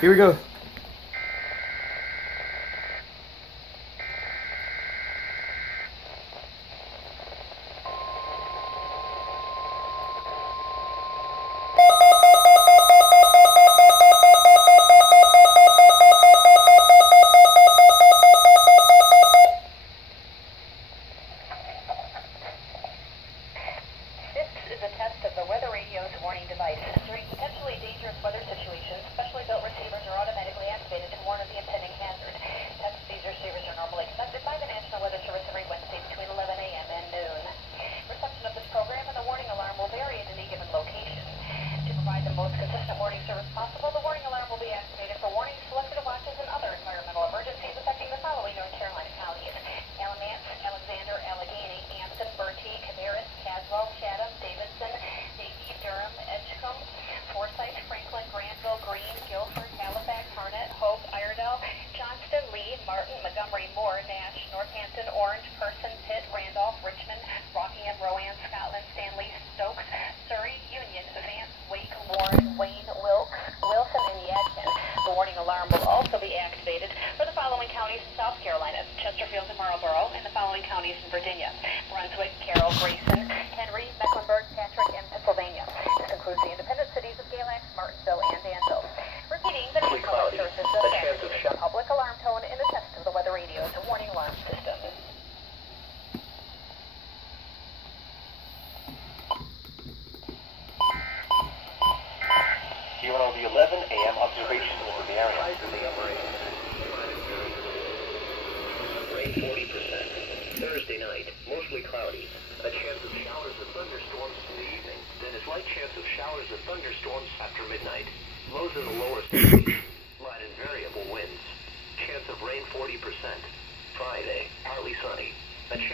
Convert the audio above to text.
Here we go. This is a test of the weather radio's warning device. During potentially dangerous weather situations, specially built receivers are automatically activated to warn of the impending hazard. Tests of these receivers are normally conducted by the National Weather Service every Wednesday between 11 a.m. and noon. Reception of this program and the warning alarm will vary at any given location. To provide the most consistent warning service possible, the warning alarm will be activated for warnings, selected watches, and other environmental emergencies affecting the following North Carolina counties: Alamance, Alexander, Allegheny, Hampton, Bertie, Cabarrus, Caswell, Chatham, Davidson, Davie, Durham, Edgecombe, Forsyth, Franklin, Granville, Greene, Guilford, Halifax, Harnett, Hope, Iredell, Johnston, Lee, Martin, Montgomery, Moore, Nash, Northampton, Orange, Person, Pitt, Randolph, Richmond, Rockingham, Rowan, Scotland, Stanley, Stokes, Surrey, Union, Vance, Wake, Warren, Wayne, Wilkes, Wilson, and Yadkin. The warning alarm will also be activated for the following counties in South Carolina: Chesterfield and Marlborough, and the following counties in Virginia: Brunswick, Carroll, Grayson, Henry, Mecklenburg, Patrick, and Pennsylvania. This includes the independent cities of Galax, Martinsville, and Danville. Repeating, the National Weather Service establishes the public alarm tone in the test of the weather radio's warning alarm system. Here are the 11 a.m. observations for the area. Rain 40%. Thursday night, mostly cloudy. A chance of showers or thunderstorms in the evening. Then a slight chance of showers or thunderstorms after midnight. Lows in the lower 60s. Light and variable winds. Chance of rain 40%. Friday, partly sunny. A chance